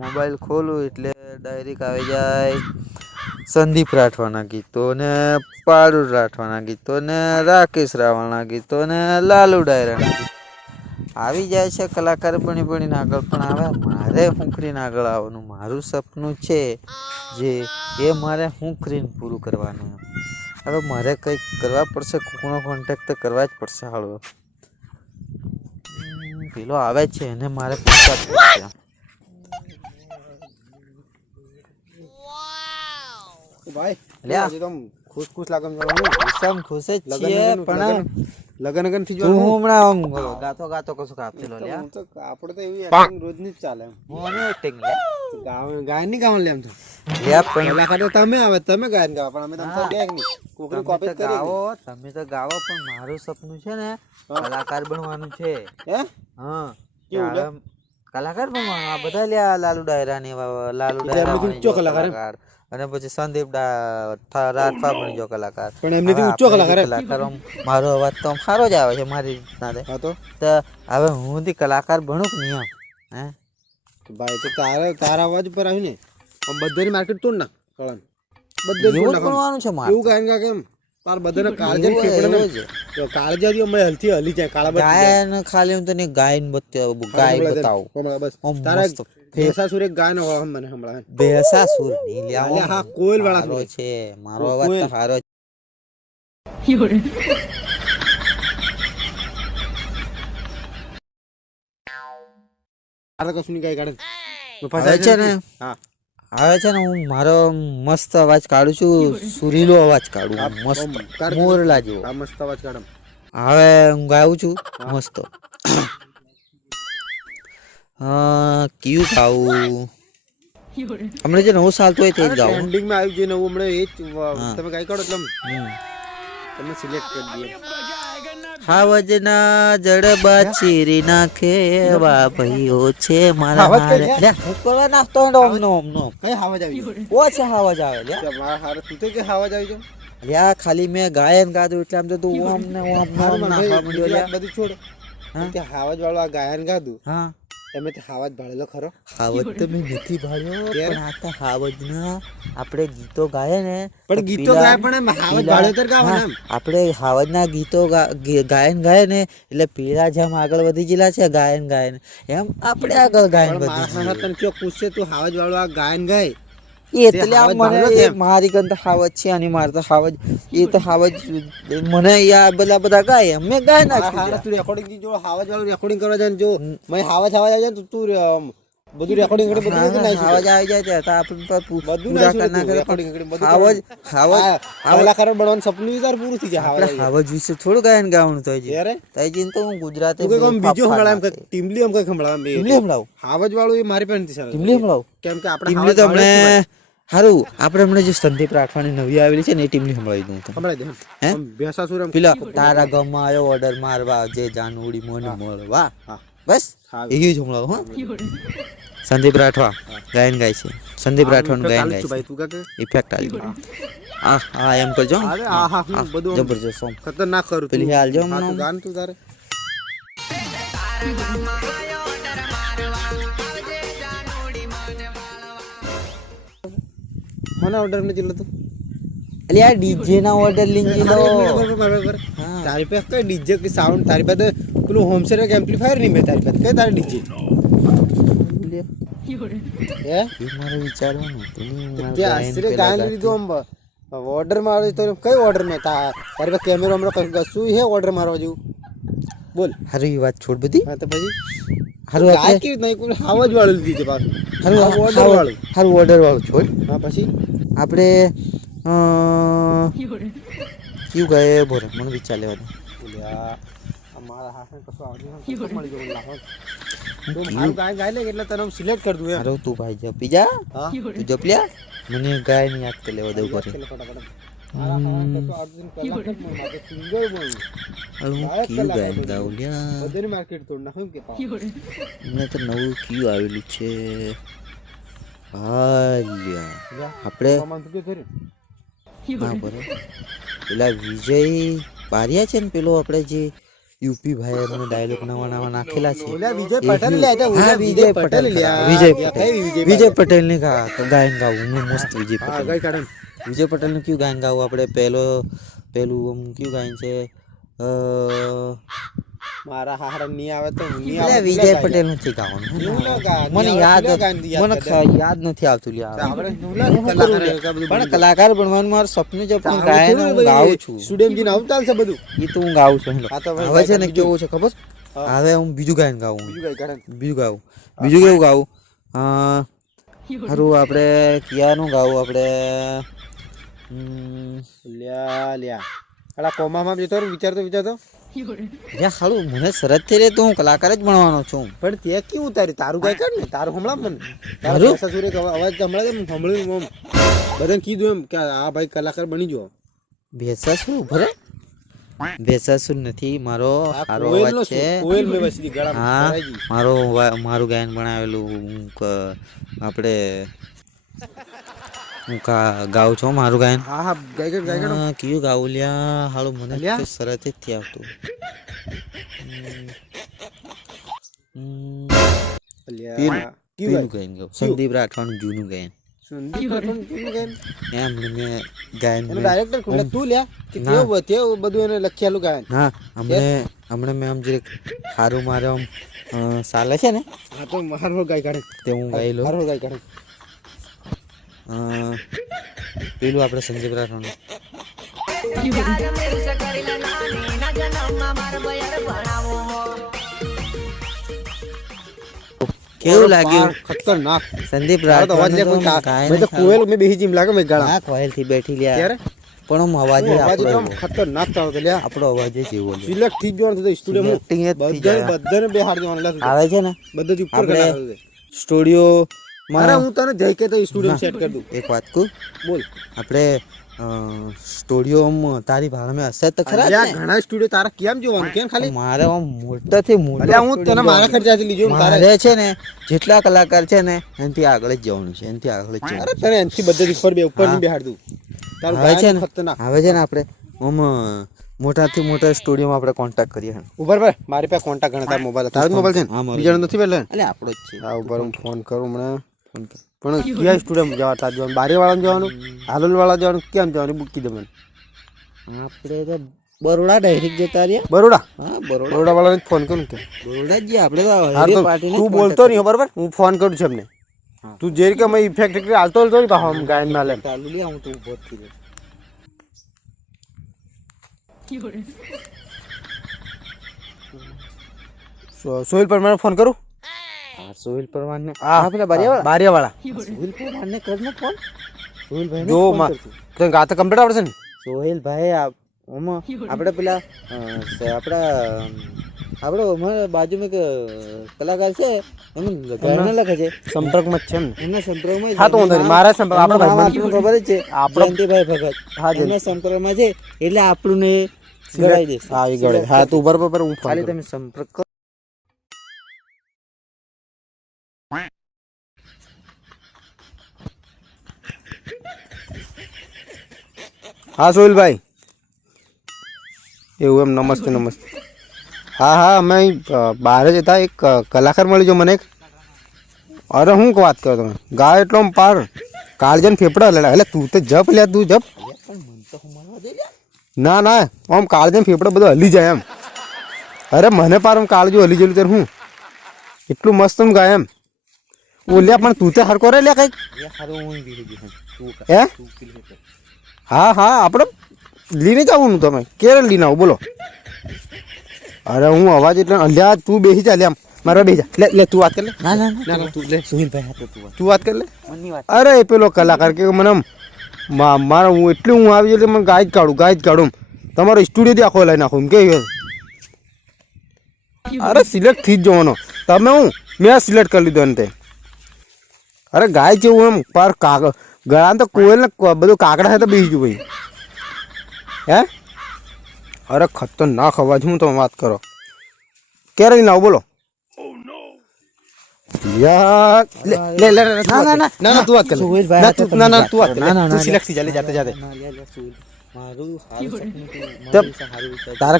Mobile ખોલું એટલે direct આવી જાય સંદીપ રાઠવાના ગીતો ને પારુલ રાઠવાના ગીતો ને રાકેશ રાવળના ગીતો ને લાલુ ડાયરાના ગીતો આવી જાય છે. કલાકાર બની આગળ પણ આવે. મારે હુંખરીને આગળ આવવાનું મારું સપનું છે જે એ મારે હુંખરીને પૂરું કરવાનું. હવે મારે કંઈક કરવા પડશે. કોકનો કોન્ટેક્ટ તો કરવા જ પડશે. હાલો પેલો આવે છે એને મારે પૂછવા જ પડશે. ભાઈ આજે તો ખુશ લાગમ ખુશ જ છીએ પણ લગન થી તું હમણાં ગાતો કશું કાપેલો લે આપણે તો એવી એક્ટિંગ રોજ ની જ ચાલે. હું એક્ટિંગ લે ગાયન ની ગાવન લેમ તો લે પણ કલાકાર તમે આવે તમે ગાયન ગાવ પણ અમે તમને બેગ ની કોકરી કોપી કરી ગાવો. તમે તો ગાવો પણ મારું સપનું છે ને કલાકાર બનવાનું છે. હે હા કેવું કલાકાર બનવાનું. આ બધા લ્યા લાલુ ડાયરા ને લાલુ ડાયરા કલાકાર અને પછી સંદીપ રાઠવા બની જો કલાકાર. પણ એમનેથી ઊંચો કલાકાર મારો અવાજ તો સારો જ આવે છે મારી રીતના. તો હવે હું કલાકાર બનું કે નિયમ હે ભાઈ તો તારા અવાજ ઉપર આવ્યું ને આમ બધાની માર્કેટ તોડ ના કળન બધું બનવાનું છે મારે. એવું ગાયન ગા કેમ તાર બધાને કાળજા ફેફડે જો કાળજા દી અમે હલથી હલી જાય કાળા બત્તી ગાયન ખાલી હું તને ગાયન બતાવું બસ તારા ભેસાસુર એક ગાયન હોય મને હમણાં ભેસાસુર ની લ્યા હા કોયલ વાળા સારો છે મારો અવાજ તો સારો છે. આ કશું ની ગાય કાઢે આવે છે ને હા આવે છે ને હું મારો મસ્ત અવાજ કાઢું છું. સુરીલો અવાજ કાઢું મસ્ત મોરલા જેવો. આ મસ્ત અવાજ કાઢમ હવે હું ગાઉં છું મસ્ત. કયું ગાવું હમણાં જે નવું ચાલતું હોય તે જ ગાવું. ટ્રેન્ડિંગ માં આવ્યું છે નવું હમણાં એ જ તમે ગાય કાઢો એટલે તમે સિલેક્ટ કરી દઈએ. હાવજના જડબા ચીરી નાખે એવા ભાઈઓ છે મારા હારે. લે હું કરવા નાખતો ઓમ નો કઈ હાવજ આવી ઓછા હાવજ આવે લે મારા હારે તું તો કે હાવજ આવી છે લ્યા ખાલી મેં ગાયન ગાધું એટલે આમ તો તું ઓમ ને ઓમ નાખવા માંડ્યો લ્યા. બધું છોડ તે હાવજ વાળો આ ગાયન ગાધું હા તમે તે હાવજ ભાળેલો ખરો? હાવજ તો મેં નથી ભાળ્યો પણ આ તો હાવજ ના આપણે ગીતો ગાય ને પણ ગીતો ગાય પણ હાવજ ભાળ્યો તો ગાવ ને આપણે હાવજ ના ગીતો ગાયન ગાય ને એટલે પેલા જેમ આગળ વધી ગયેલા છે ગાયન એમ આપણે આગળ ગાયન વધી તને કયો પૂછશે તું હાવજ વાળો આ ગાયન ગાય એટલે મને મારી ગંધ હાવજ છે અને મારે તો હાવજ એ તો હાવજ મને બધા ગાય મેં ગાય ના તું રેકોર્ડિંગ જો હાવજ વાળું રેકોર્ડિંગ કરવા જાય જો મેં હાવજ આવે છે તું બધું રેકોર્ડિંગ કરી બધું હાવજ આવી જાય તો આપણે બધું રેકોર્ડિંગ કરી બધું હાવજ કલાકાર બનવાનું સપનું વિચાર પૂરું થઈ જાય. હાવજ વિશે થોડું ગાયન ગાવાનું થાય છે તઈ તો હું ગુજરાતી બીજું સંભળાવ ટીમલી એમ કઈ સંભળાવ હાવજ વાળું એ મારી પાસે નથી ટીમલી સંભળાવ કેમ કે આપણે ટીમલી તો હારું આપણે હમણાં જે સંદીપ રાઠવાની નવી આવેલી છે ને એ ટીમની સંભળાવી દઉં હે ભેસાસુર પેલા તારા ગામમાં આવ્યો ઓર્ડર મારવા જે જાનવડી મોન મળવા બસ એ જ સંભળાવો હા. સંદીપ રાઠવા ગાયન ગાય છે. સંદીપ રાઠવાનું ગાયન ગાય છે. ઇફેક્ટ આવી હા એમ કરજો જબરજસ્ત ખતરનાક કરું પેલી હાલ જો ગાન તું તારે મને ઓર્ડર નથી લેતો એટલે યાર ડીજે ના ઓર્ડર લીધી લો તારી પાસે કઈ ડીજે કે સાઉન્ડ તારી પાસે પેલું હોમ થિયેટર એમ્પ્લીફાયર નહીં મેં તારી પાસે કઈ તારી ડીજે હે મારે વિચારવાનું તે આશ્ચર્ય ગાયન લીધું આમ ઓર્ડર મારો તો કઈ ઓર્ડર માં તારી પાસે કેમેરો હમણાં કશું હે ઓર્ડર મારવા જેવું બોલ. હારી વાત છોડ બધી. હા તો પછી હારું આ કેવી નહીં કોઈ હાવજ વાળું લીધી છે પાછું હારું ઓર્ડર વાળું હારું ઓર્ડર વાળું છોડ. હા પછી આપણે કયું ગાય બોરે મને વિચાર લેવા દે. મારા હાથે કશું આવડે મળી ગયું લાખો મારું ગાય ગાય લે એટલે તને સિલેક્ટ કરી દઉં યાર. હારું તું ભાઈ જપી જા તું જપલ્યા મને ગાય ની યાદ કરી લેવા દઉં કરે. હું કયું ગાયન ગાઉં લ્યા બધાની માર્કેટ તોડ નાખું કે મને તો નવું કયું આવેલું છે આપણે હા બરોબર પેલા વિજય બારિયા છે ને પેલો આપણે જે યુપી ભાઈ એમને ડાયલોગ નવા નવા નાખેલા છે. ઓલા વિજય પટેલ લે હતા, હા, ઓલા વિજય પટેલ લ્યા. વિજય કઈ પટેલ વિજય પટેલ ની ગાયન ગાવું હું મસ્ત વિજય હા પટેલ. કઈ કાઢે વિજય પટેલ નું કયું ગાયન ગાવું આપણે? પેલું આમ કયું ગાયન છે? મારા હારા ની આવે તો ની અરે આવે વિજય પટેલ નથી ગાવાનું. મને યાદ નથી આવતું લ્યા. પણ કલાકાર બનવાનું મારું સપનું છે, પણ ગાયન હું ગાઉં છું. સ્ટુડિયમ જીને આવું ચાલશે બધું. એ તો હું ગાઉં છું. હા તો ભાઈ હવે છે ને બીજું. કેવું છે ખબર? હવે હું બીજું ગાયન ગાવું. બીજું કઈ કાઢે બીજું કેવું ગાવું? હારું આપણે કિયાનું ગાવું આપણે. લ્યા લ્યા અલા કોમામાં જતો રહ્યો, વિચારતો હાલું મને સરસ થઈ રહે તો હું કલાકાર જ બનવાનો છું. પણ તે કેવું તારી તારું કઈ કાઢ ને તારું હમણાં મને તારું? અવાજ હમણાં બધાને કીધું એમ કે આ ભાઈ કલાકાર બની જો. ભેસાસુર ભરે ભેસાસુર નથી, મારો સારો કોયલનો અવાજ છે. શું? કોયલ મેં વસી ગળામાં હા, ભરાઈ ગઈ. મારું ગાયન બનાવેલું આપણે હું ગાઉં છું મારું ગાયન. હા હા ગાય કયું ગાવું લ્યા? હાલું મને લ્યા? તો સરસ જ થી આવતું. પેલું ગાયન ગાવું, સંદીપ રાઠવાનું જૂનું ગાયન. સંદીપ રાઠોડ કેવું ગાયન? એમ મેં ગાયન એનો ડાયરેક્ટર ખુલ્લા તું લ્યા કે તેવું બધું એને લખેલું ગાયન. હા, હમણાં મેં આમ જે સારું મારે આમ ચાલે છે ને હા તો મારો ગાય કાઢે તે હું ગાયેલો. મારો ગાય કાઢે પેલું આપણે સંદીપ રાઠવાનું કેવું લાગ્યું? ખતરનાક સંદીપ તારો તો અવાજ લે કોઈ મેં તો કોયલ મેં બેહી જીમ લાગે મેં ગાળા હા, કોયલ થી બેઠી લ્યા. ત્યારે પણ આમ અવાજ જ અવાજ આપણો એકદમ એવો. ખતરનાક તારો તો લ્યા. આપણો અવાજ જ એવો લ્યા. સિલેક્ટ થઈ જવાનું થતું સ્ટુડિયો Selecting જ થઈ જાય. બધાને બેહાડ દેવાનું લ્યા. આવે છે ને બધાથી ઉપર આપણે કલાકાર સ્ટુડિયો મારે હું તને જઈ કે તો સ્ટુડિયો સેટ કરી દઉં. એક વાત કહું, બોલ આપણે સ્ટુડિયો તારી ભાડે હશે તો ખરા જ અલ્યા ને? ઘણા સ્ટુડિયો તારા કેમ જોવાનું કેમ ખાલી મારે આમ મોટાથી મોટો અલ્યા હું તને studio મારા ખર્ચાથી લીધો ને તારે મારે છે ને જેટલા કલાકાર છે ને એનાથી આગળ જ જવાનું છે, એનાથી આગળ જ અરે જવાનું તને એનથી બધાથી ઉપર ની બેહાડ દઉં તારું હવે છે ગાયન ને ખતરનાક. હવે છે ને આપણે આમ મોટાથી મોટા સ્ટુડિયોમાં આપણે કોન્ટેક્ટ કરીએ. ઉપર પર મારી પાસે કોન્ટેક્ટ ઘણા તારા મોબાઈલ તારો મોબાઈલ છે હા, ને મારો. બીજાનો નથી પેલા એટલે આપણો જ છે. હા ઉપર હું ફોન કરું હમણાં પણ ક્યાં સ્ટુડિયો જવા તાર જવાનું બારી વાળા જવાનું હાલોલ વાળા જવાનું કેમ જવાનું બુક કીધું મને આપણે તો બરોડા ડાયરેક્ટ જતા રહ્યા. બરોડા હા, બરોડા વાળાને જ ફોન કરું કે બરોડા જ જઈએ આપણે તો. હાર હરેક તો પાર્ટીને તું જ બોલતો નહીં હો, બરાબર હું ફોન કરું છું એમને હા. તું જે રીતે મેં ઇફેક્ટ હાલતો નહીં પાછો આમ ગાયન માં લે ચાલુ લે હું તો ઊભો જ થઈ રહ્યો. સોહિલ પર મને ફોન કરું હા, સોહિલ પરમારને હા પેલા બારિયા બારિયા વાળા સોહિલ પરમારને કરને ફોન. સોહિલભાઈ જો તને ગાતા કમ્પ્લીટ આવડે છે ને સોહિલભાઈ આપણે પેલા આપણો અમારા બાજુમાં એક કલાકાર છે એમ ગાયન લખે છે સંપર્કમાં જ છે ને એમના સંપર્કમાં હા તો વાંધો નહીં મારા સંપર્ક આપણો આપણા ભાઈ ભાઈ ખબર જ છે આપણો- જયંતિભાઈ ભગત. હા, એમના સંપર્કમાં છે એટલે આપણું ને ગળાઈ દેશે. હા એ ગળે હા તું બરાબર હું ફોન ખાલી કરું. તમે સંપર્ક કરો. હા સોહિલભાઈ એવું એમ નમસ્તે હા હા અમે અહીં બહાર જ હતા એક કલાકાર મળી જો મને એક અરે હું વાત કરો તમે ગાય એટલો આમ પાર કાળજન ફેફડા લેલા એટલે તું તો જપ લે તું જપ ના ના આમ કાળજન ફેફડા બધું હલી જાય એમ અરે મને પાર આમ કાળજું હલી ગયેલું ત્યારે હું એટલું મસ્ત આમ ગાય એમ ઓલ્યા પણ તું તો હરકો રે લે કંઈક હે હા હા આપણે લઈને જવાનું તમે ક્યારે લઈને આવું બોલો અરે હું અવાજ એટલે અલ્યા તું બેસી જા લે આમ મારા બેસી જા લે લે તું વાત કર લે ના ના તું લે સોહિલભાઈ હાથે તું વાત કર લે મનની વાત. અરે એ પેલો કલાકાર કે મને આમ મારા હું એટલું હું આવી એટલે મને ગાય જ કાઢું તમારો સ્ટુડિયોથી આખો લઈ નાખું કે અરે સિલેક્ટ થઈ જ જવાનો તમે મેં સિલેક્ટ કરી લીધો ને તે અરે ગાય જેવું એમ પર ગળા તો કોયલ ને બધું કાકડા સાથે બેસી ગયું ભાઈ હે અરે ખતરનાક અવાજ હું તમે વાત કરો ક્યારે લઈને આવું બોલો યાર લે લે લે ના, ના, ના. ના તું વાત કર સોહિલભાઈ ના તું ના ના તું વાત કર ના, ના, તું ના, સિલેક્ટ થઈ જા લે જાતે ના, લે, સોહિલ. મારું સારું સપનું હતું. તો મારું સારું વિચાર. તારે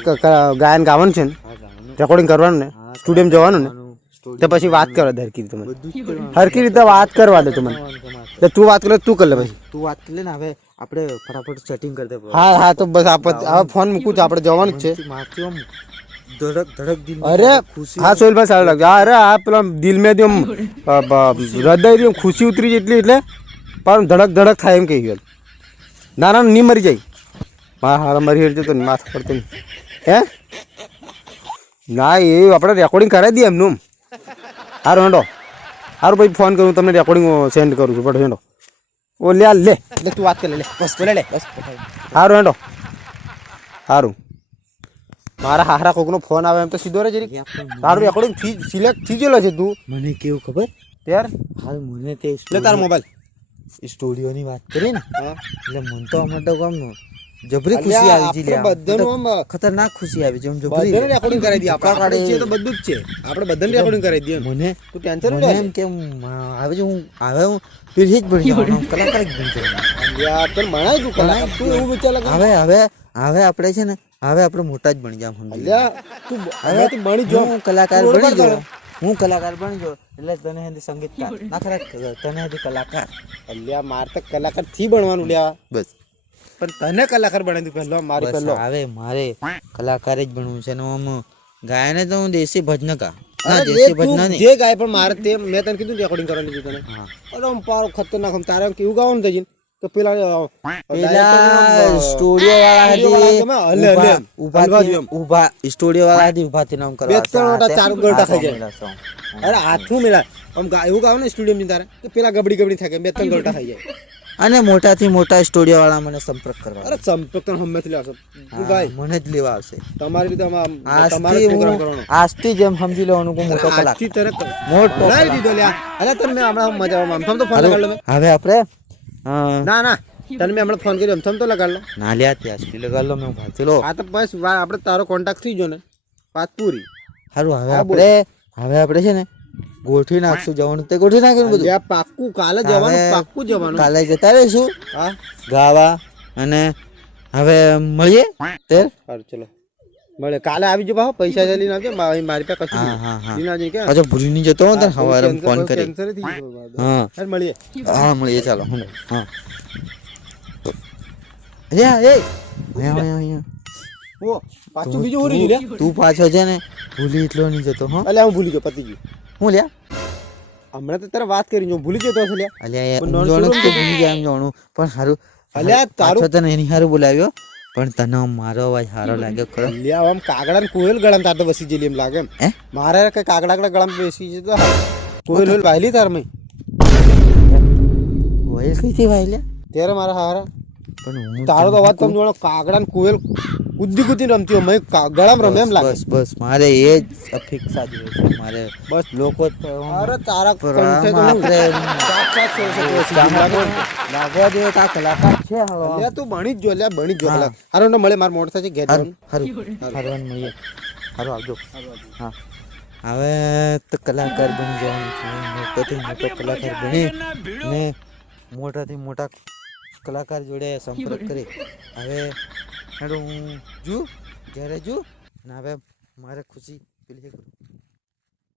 ગાયન ગાવાનું છે ને હા, ગાવાનું. રેકોર્ડિંગ કરવાનું ને હા, સ્ટુડિયમ જવાનું ને ગાવાનું, story તો પછી વાત કરો હરકી રીતે મને બધું જ કરવાનું. હરકી રીતે વાત કરવા દે તું મને તો તું વાત કરે તું કર લે પછી તું વાત કરી લે ને, હવે આપણે ફટાફટ સેટિંગ કરી દે. હા હા તો બસ હવે ફોન મૂકું છું આપણે જવાનું જ છે મારથી આમ ધડક ધડક દિલ અરે ખુશી. હા સોહેલભાઈ સારું લાગશે હા અરે આ પેલા દિલ મેં હૃદય થી ખુશી ઉતરી છે એટલે પણ ધડક ધડક થાય એમ કહી ગયો ના ના નહીં મરી જાય હા હારા મરી હરજો તો માથ પડતો નહીં હે ના એ આપણે રેકોર્ડિંગ કરાવી દઈએ એમનું સારું હેંડો સારું ભાઈ ફોન કરું તમને રેકોર્ડિંગ સેન્ડ કરું છું બટ હેંડો ઓ લે લે એટલે તું વાત કરી લે બસ બોલે લે બસ સારું હેંડો સારું મારા હારા કોકનો ફોન આવે એમ તો સીધો રે જરી તારું રેકોર્ડિંગ સિલેક્ટ થઈ ગયેલો છે તું મને કેવું ખબર ત્યાર હાલ મને તે લે તારો મોબાઈલ સ્ટુડિયોની વાત કરી ને હા એટલે મને તો આમાં તો ગમ જબરી ખુશી આવી છે લે. બધાનું આમ ખતરનાક ખુશી આવી છે આમ જબરી. બધાને રેકોર્ડિંગ કરાવી દઈએ આપણે છે તો બધું જ છે આપણે બધાને રેકોર્ડિંગ કરાવી દઈએ મને તું ટેન્શન મને એમ કે આવે છે હું પેલી જ બની જવાનો કલાકાર જ બની જવાનો. યાર તને મણાય તું કલાકાર તું એવું વિચાર લાગે હવે આપણે છે ને હવે આપણે મોટા જ બની જામ સમજી લે. અલ્યા તું હવે તું બની જો હું કલાકાર તું બની ઓળખાણ જો હું કલાકાર બની જો એટલે તને હેથી સંગીતકાર ના ખરા તને હેથી કલાકાર અલ્યા માર તો કલાકાર થી બનવાનું લ્યા બસ પણ તને કલાકાર બનાવી દઉં પહેલો મારી બસ પહેલો હવે મારે કલાકાર જ બનવું છે ને આમ ગાયને તો હું દેશી ભજન કા ના અરે દેશી એ ભજન તું નહીં. જે ગાય પણ મારે તે મેં તને કીધું રેકોર્ડિંગ કરવાની લીધું તને હા. અરે આમ પારો ખતરનાક આમ તારે આમ કેવું ગાવાનું થઈ જઈને તો પેલા પેલા સ્ટુડિયો વાળા હલે હલે હલવા દે એમ. ઉભા સ્ટુડિયો વાળા હતી ઉભા થઈને આમ બે કરવા ત્રણ ચાર ગોટા ખાઈ જાય અરે હાથું મેળા આમ એવું ગાવ ને સ્ટુડિયમ તારે તો પેલા ગબડી ગબડી થાય બે ત્રણ ગોટા ખાઈ જાય અને મોટાથી મોટા સ્ટુડિયો વાળા મને સંપર્ક કરવા અરે સંપર્ક તને હમેથી લેવાશે તું ભાઈ મને જ લેવા આવશે. તમારી રીતે તમારે આજથી પ્રોગ્રામ હું કરવાનો આજથી જેમ સમજી લેવાનું કે મોટો કલાકાર આજથી તને મોટો બનાવી દીધો લ્યા અરે તને મેં હમણાં મજા આવે આમ તો ફોન લગાડ લો મેં. હવે આપણે ના ના તને મેં હમણાં ફોન કર્યો આમ તો લગાડ લો ના લ્યા ત્યાં સુધી લગાડ લો મેં ભાચેલો. આ તો બસ આપણે તારો કોન્ટેક્ટ થઈ ગયો ને વાત પૂરી સારું હવે આપણે છે ને ગોઠવી નાખશું જવાનું તે ગોઠવી નાખ્યું બધું. લ્યા પાક્કું કાલે જવાનું હવે પાક્કું જવાનું કાલે જતા રહીશું હા ગાવા અને હવે મળીએ તે સારું ચલો મળે કાલે આવી જો બાહો પૈસા લઈને આવજો મારી પાસે કશું હા હા હા લઈને આવજો કે પાછો ભૂલી નહીં જતો હું તને સવારે ફોન કરી. કેન્સલ થઈ ગયો હા ચાલ મળીએ હા મળીએ ચાલો હું હા અલ્યા એ અહીંયા ઓ પાછું બીજું હું રહી ગયું તું પાછો છે ને ભૂલી એટલો નહીં જતો હો. અલ્યા હું ભૂલી ગયો પતી ગયું હું લ્યા હમણાં તો તારે વાત કરી જો ભૂલી ગયો તો અલ્યા અલ્યા ઊંઘ જાણું તો ભૂલી ગયા એમ જાણું પણ સારું અલ્યા તારું પાછો તને એની સારું બોલાવ્યો પણ તને મારો અવાજ સારો લાગ્યો ખરો. અલ્યા આમ કાગડા ને કોયલ ગળામાં તાર તો બસી જેલી એમ લાગે એમ હે મારે કઈ કાગડા ગળામાં બેસી છે તો કોયલ હોલ વાયલી તાર મય વયલ કઈથી વાયલ્યા ત્યારે મારા હારા પણ હું તારો તો અવાજ તમે જોડો કાગડા ને કોયલ કુદી કુદી રમતી હોય મય ગળામાં રમે એમ લાગે બસ બસ મારે એ જ અપેક્ષા જ હોય છે મારે બસ લોકો તો અરે તારા પર કંઠે તો હું આપણે સાત લાગે લાગવા દે તો આ કલાકાર છે હવે અલ્યા તું બની જ જો અલ્યા બની જ જો અલ્યા હારો ને મળે માર મોડ થાય છે ઘેર જવાનું હારું મળીએ હારું આવજો હા હવે તો કલાકાર બની જવાનું છે મોટોથી મોટો કલાકાર બની ને મોટાથી મોટા કલાકાર જોડે સંપર્ક કરી હવે હું જુ ઘરે જુ ને હવે મારે ખુશી પેલી